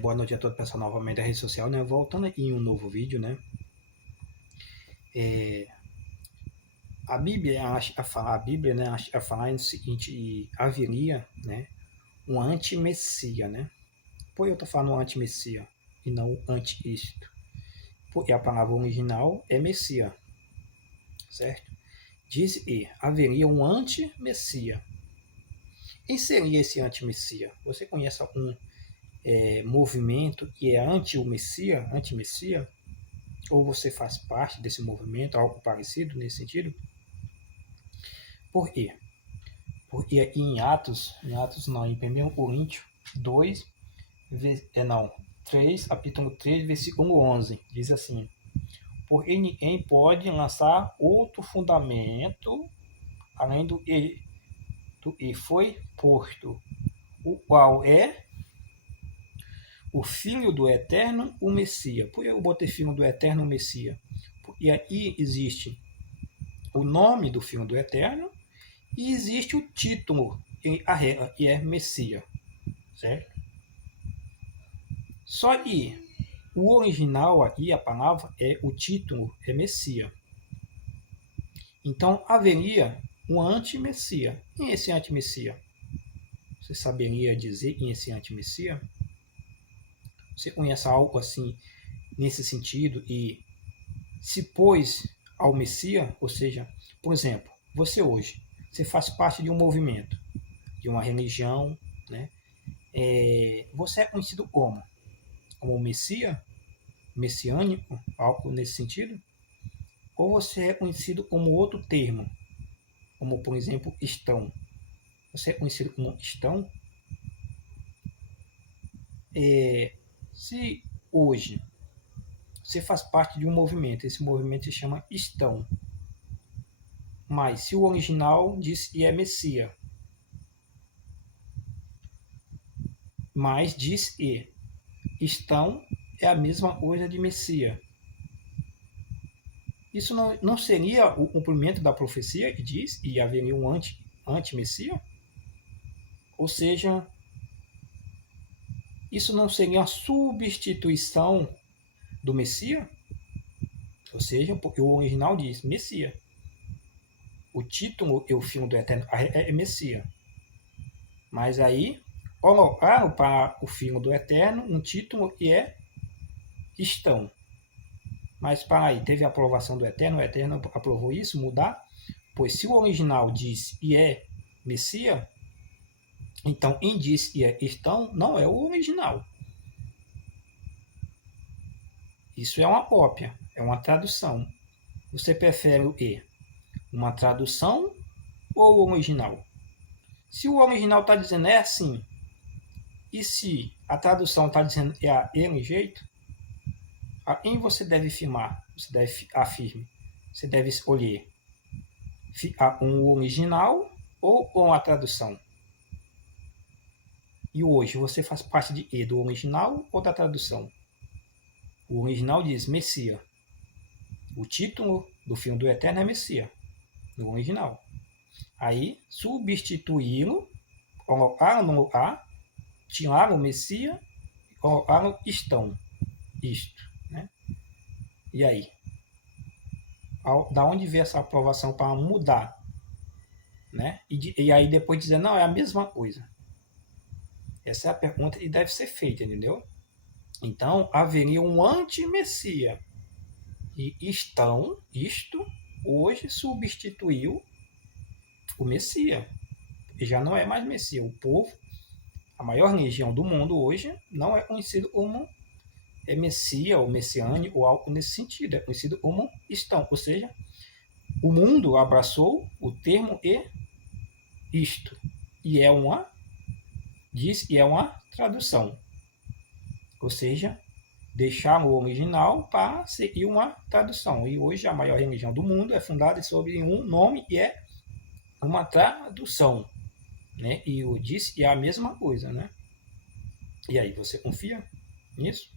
Boa noite a todo o pessoal novamente da rede social, né? Voltando em um novo vídeo, né? A Bíblia, a Bíblia, né, a falar no seguinte, haveria, né, um anti-messia, né? Por eu tô falando anti-messia e não anti-isto? Porque a palavra original é messia, certo? Diz e haveria um anti-messia. Quem seria esse anti-messia? Você conhece algum movimento que é anti-messia, anti-messia? Ou você faz parte desse movimento, algo parecido nesse sentido? Por quê? Porque em Atos não, em 1 Coríntios 2, não, 3, capítulo 3, versículo 11, diz assim: porque ninguém pode lançar outro fundamento além do que foi posto, o qual é o Filho do Eterno, o Messias. Por que eu botei Filho do Eterno, o Messias? Porque aí existe o nome do Filho do Eterno e existe o título, que é Messias, certo? Só que o original aqui, a palavra, é o título, é Messias. Então haveria um anti-Messias. E esse anti-Messias? Você saberia dizer em esse anti-Messias? Você conhece algo assim, nesse sentido, e se pôs ao Messias? Ou seja, por exemplo, você hoje, você faz parte de um movimento, de uma religião, né? Você é conhecido como? Como Messias? Messiânico? Algo nesse sentido? Ou você é conhecido como outro termo, como por exemplo cristão? Você é conhecido como cristão? Se hoje você faz parte de um movimento, esse movimento se chama cristão, mas se o original diz que é Messias, mas diz que cristão é a mesma coisa de Messias, isso não seria o cumprimento da profecia que diz que haveria um anti-Messias? Ou seja, isso não seria a substituição do Messias? Ou seja, porque o original diz Messias. O título e o filme do Eterno é Messias. Mas aí colocaram para o filme do Eterno um título que é cristão. Mas para aí, teve a aprovação do Eterno, o Eterno aprovou isso, mudar? Pois se o original diz e é Messias, então em diz e é cristão não é o original. Isso é uma cópia, é uma tradução. Você prefere o quê? Uma tradução ou o original? Se o original está dizendo é assim, e se a tradução está dizendo é aquele jeito, a quem você deve firmar? Você deve afirme. Você deve escolher um original ou uma tradução. E hoje você faz parte de quê? Do original ou da tradução? O original diz Messias. O título do filme do Eterno é Messias, no original. Aí substituí-lo, colocaram no lugar, tiraram o Messias e colocaram estão. Isto. Né? E aí? Da onde veio essa aprovação para mudar? Né? E aí depois dizer, não, é a mesma coisa. Essa é a pergunta que deve ser feita, entendeu? Então, haveria um anti-Messias. E isto, hoje substituiu o Messias. E já não é mais Messias. O povo, a maior religião do mundo hoje, não é conhecido como Messias ou messiânico ou algo nesse sentido. É conhecido como estão. Ou seja, o mundo abraçou o termo isto. E diz que é uma tradução. Ou seja, deixar o original para seguir uma tradução. E hoje a maior religião do mundo é fundada sobre um nome que é uma tradução. Né? E eu disse que é a mesma coisa. Né? E aí, você confia nisso?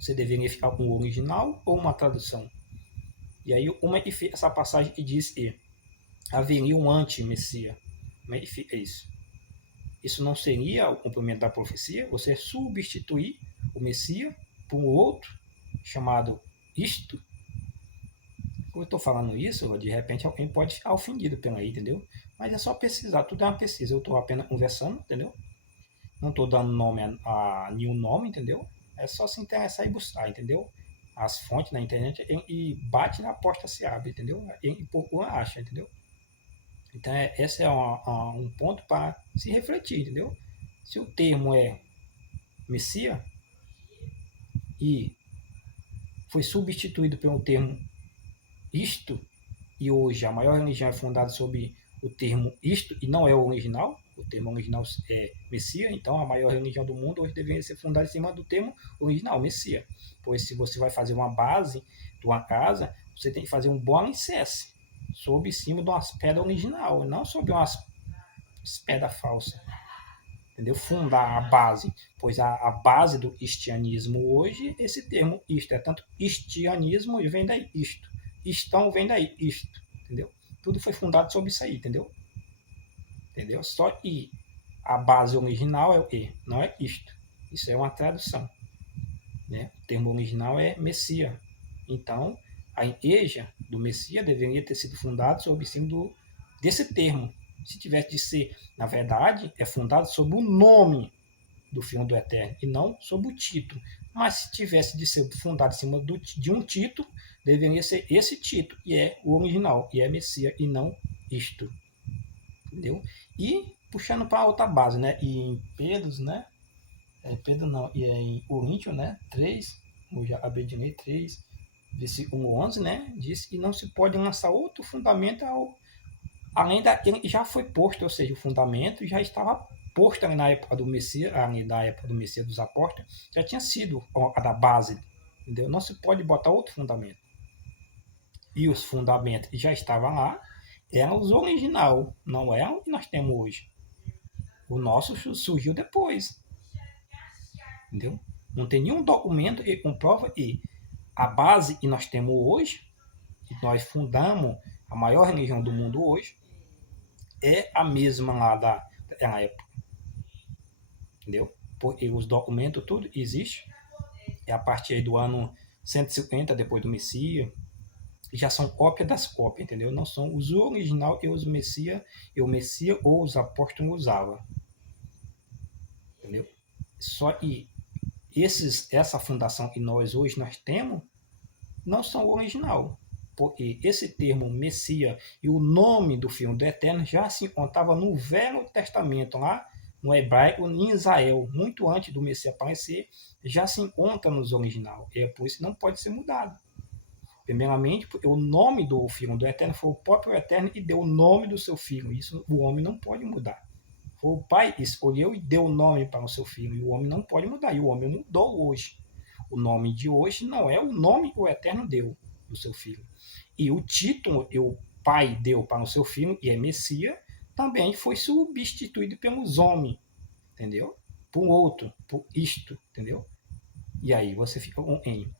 Você deveria ficar com o original ou uma tradução? E aí, como é que fica essa passagem que diz que haveria um anti-Messias? Como é que fica isso? isso não seria o cumprimento da profecia? Você substituir o Messias por um outro chamado isto? Como eu estou falando isso, de repente alguém pode ficar ofendido pelo aí, entendeu? Mas é só pesquisar, tudo é uma pesquisa. Eu estou apenas conversando, entendeu? Não estou dando nome a nenhum nome, entendeu? É só se interessar e buscar, entendeu? As fontes na internet e bate na porta se abre, entendeu? E procura acha, entendeu? Então, esse é um ponto para se refletir, entendeu? Se o termo é Messias e foi substituído pelo termo isto, e hoje a maior religião é fundada sobre o termo isto, e não é o original, o termo original é Messias, então a maior religião do mundo hoje deveria ser fundada em cima do termo original, Messias. Pois se você vai fazer uma base de uma casa, você tem que fazer um bom alicerce sobre cima de umas pedras original, não sobre umas pedras falsas. Entendeu? Fundar a base, pois a base do cristianismo hoje, esse termo isto, é tanto cristianismo e vem daí isto, istão vem daí isto, entendeu? Tudo foi fundado sobre isso aí, entendeu? Entendeu? Só e a base original é o e, não é isto. Isso é uma tradução, né? O termo original é Messias. Então, a igreja do Messias deveria ter sido fundada sobre cima desse termo. Se tivesse de ser, na verdade, é fundado sobre o nome do Filho do Eterno e não sobre o título. Mas se tivesse de ser fundado em cima de um título, deveria ser esse título, e é o original, e é Messias, e não isto. Entendeu? E puxando para outra base, né? E em Pedro, né? Pedro não, e é em Coríntios, né? 3, eu já abedinei 3, versículo 11, né? Diz que não se pode lançar outro fundamento além daquele que já foi posto, ou seja, o fundamento já estava posto ali na época do Messias, ali da época do Messias dos apóstolos, já tinha sido a da base, entendeu? Não se pode botar outro fundamento. E os fundamentos que já estavam lá eram os original, não eram o que nós temos hoje. O nosso surgiu depois, entendeu? Não tem nenhum documento que comprova que a base que nós temos hoje, que nós fundamos a maior religião do mundo hoje, é a mesma lá da época. Entendeu? Porque os documentos, tudo existe. É a partir do ano 150 depois do Messias. Já são cópias das cópias, entendeu? Não são os original e os Messias, o Messias ou os apóstolos usavam. Entendeu? Só que essa fundação que nós temos não são o original. Porque esse termo Messias e o nome do Filho do Eterno já se encontrava no Velho Testamento, lá no hebraico, em Israel, muito antes do Messias aparecer, já se encontra nos original. É por isso que não pode ser mudado. Primeiramente, porque o nome do Filho do Eterno foi o próprio Eterno que deu o nome do seu Filho. Isso o homem não pode mudar. Foi o Pai que escolheu e deu o nome para o seu Filho. E o homem não pode mudar. E o homem mudou hoje. O nome de hoje não é o nome que o Eterno deu do seu Filho. E o título que o Pai deu para o seu Filho, e é Messias, também foi substituído pelos homens, entendeu? Por outro, por isto, entendeu? E aí você fica com em.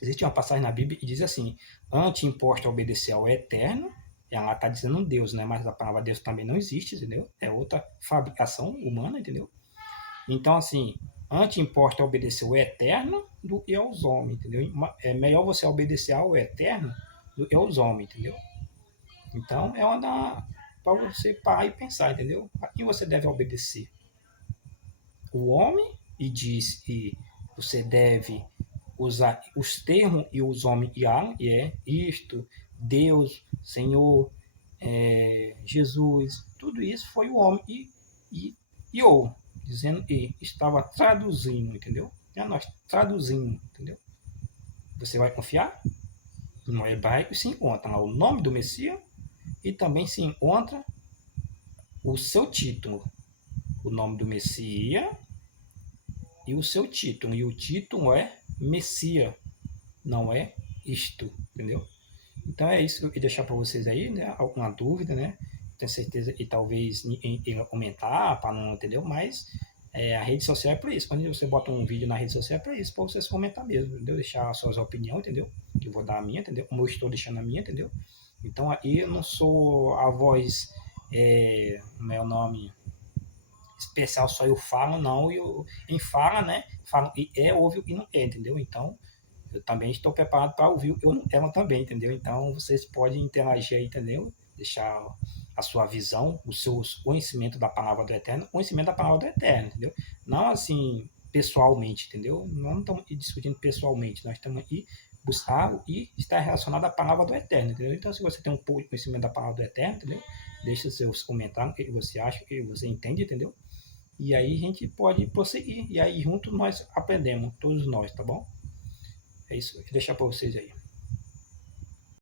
Existe uma passagem na Bíblia que diz assim: antes imposto a obedecer ao Eterno, ela está dizendo Deus, né? Mas a palavra Deus também não existe, entendeu? É outra fabricação humana, entendeu? Então, assim, antes importa obedecer o Eterno do que aos homens, entendeu? É melhor você obedecer ao Eterno do que aos homens, entendeu? Então, é uma para você parar e pensar, entendeu? A quem você deve obedecer? O homem, e diz que você deve usar os termos e os homens e é isto, Deus, Senhor, Jesus, tudo isso foi o homem e eu, dizendo que estava traduzindo, entendeu? Nós traduzimos, entendeu? Você vai confiar? No hebraico se encontra lá o nome do Messias e também se encontra o seu título. O nome do Messias e o seu título. E o título é Messias, não é isto, entendeu? Então é isso que eu queria deixar para vocês aí, né? Alguma dúvida, né? Tenho certeza que talvez ninguém comentar, para não, entendeu? Mas a rede social é para isso. Quando você bota um vídeo na rede social é para isso, para vocês comentar mesmo, entendeu? Deixar as suas opiniões, entendeu? Eu vou dar a minha, entendeu? Como eu estou deixando a minha, entendeu? Então aí eu não sou a voz, como é o nome? especial só eu falo, não. Em fala, né? Falo e ouve e não é, entendeu? Então, eu também estou preparado para ouvir eu não ela também, entendeu? Então, vocês podem interagir aí, entendeu? Deixar a sua visão, os seus conhecimentos da palavra do Eterno, conhecimento da palavra do Eterno, entendeu? Não assim, pessoalmente, entendeu? Não estamos discutindo pessoalmente, nós estamos aqui buscar e estar relacionado à palavra do Eterno, entendeu? Então, se você tem um pouco de conhecimento da palavra do Eterno, entendeu? Deixe seus comentários, o que você acha, o que você entende, entendeu? E aí a gente pode prosseguir. E aí junto nós aprendemos, todos nós, tá bom? É isso, vou deixar para vocês aí.